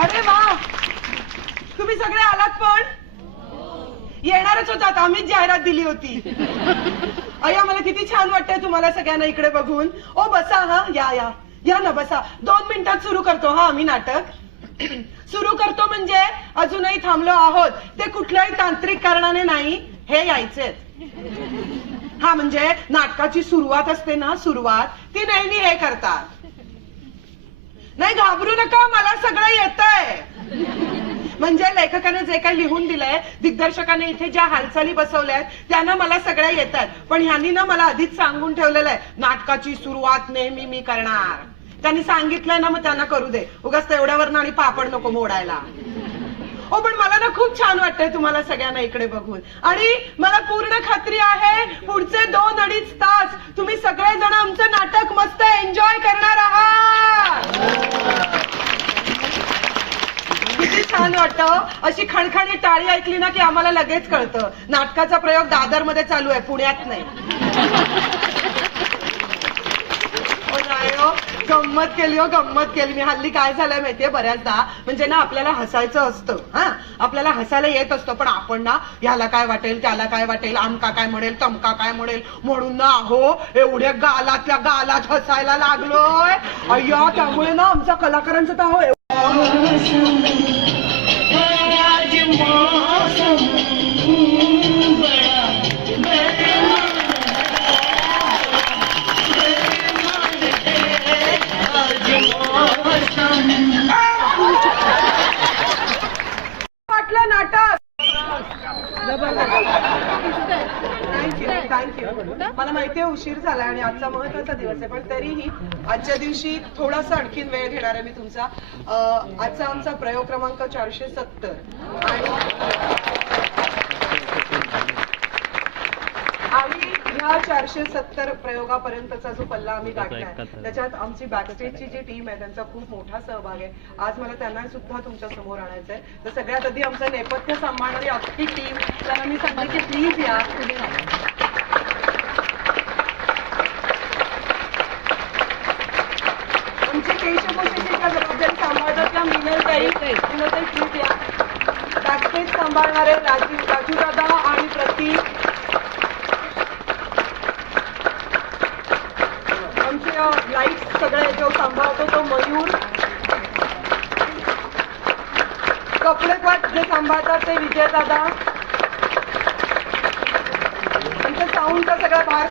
अरे वा, तुम्ही सगळे आलात पण येणारच होतात. आम्हीच जाहिरात दिली होती. अय्या, मला किती छान वाटतंय तुम्हाला सगळ्यांना इकडे बघून. ओ बसा, हा या या या ना बसा. 2 मिनिटात सुरू करतो हा आम्ही नाटक. सुरू करतो म्हणजे अजूनही थांबलो आहोत. ते कुठल्याही तांत्रिक कारणाने नाही, हे यायचे. हा म्हणजे नाटकाची सुरुवात असते ना, सुरुवात ती नेहमी हे करतात. नाही घाबरू नका, मला सगळं येतंय. म्हणजे लेखकाने जे काही लिहून दिलंय, दिग्दर्शकाने इथे ज्या हालचाली बसवल्यात त्यांना मला सगळ्या येतात. पण ह्यांनी ना मला आधीच सांगून ठेवलेलं आहे, नाटकाची सुरुवात नेहमी मी करणार. त्यांनी सांगितलंय ना, मग त्यांना करू दे. उगाच तेवढ्यावर आणि पापड नको मोडायला. हो, पण मला ना खूप छान वाटतंय तुम्हाला सगळ्यांना इकडे बघून. आणि मला पूर्ण खात्री आहे पुढचे 2-2.5 तास तुम्ही सगळेजण आमचं नाटक मस्त एन्जॉय करणार आहात. किती छान वाटतं. अशी खणखणी टाळी ऐकली ना की आम्हाला लगेच कळतं नाटकाचा प्रयोग दादर मध्ये चालू आहे, पुण्यात नाही. गंमत केली हो, गंमत केली मी. हल्ली काय झालंय माहितीये, बऱ्याचदा म्हणजे ना आपल्याला हसायचं असतं, हा आपल्याला हसायला येत असतं, पण आपण ना ह्याला काय वाटेल, त्याला काय वाटेल, आमका काय म्हणेल, तमका काय म्हणेल म्हणून ना अहो एवढ्या गालातल्या गालात हसायला लागलोय. अय्या, त्यामुळे ना आमच्या कलाकारांचं तर अहो वाटलं नाटक. थँक्यू. मला माहितीये उशीर झाला आणि आजचा महत्वाचा दिवस आहे, पण तरीही आजच्या दिवशी थोडासा आणखीन वेळ घेणार आहे मी तुमचा. आजचा आमचा प्रयोग क्रमांक 470 आणि ह्या 470 प्रयोगापर्यंतचा जो पल्ला आम्ही गाठलाय त्याच्यात आमची बॅकस्टेजची जी टीम आहे त्यांचा खूप मोठा सहभाग आहे. आज मला त्यांना सुद्धा तुमच्या समोर आणायचंय. तर सगळ्यात आधी आमचं नेपथ्य सांभाळणारी अख्खी टीम, त्यांना मी सांगते की प्लीज या. आमची केशभूषेच्या जबाबदारी सांभाळतात त्या मीनलताई, प्लीज या. बॅकस्टेज सांभाळणारे राजू दादा आणि प्रतीक. लाईट सगळे जो सांभाळतो तो मयूर. कपडेपट जे सांभाळतात ते विजय दादा. आमचं साऊंडचा सगळा भार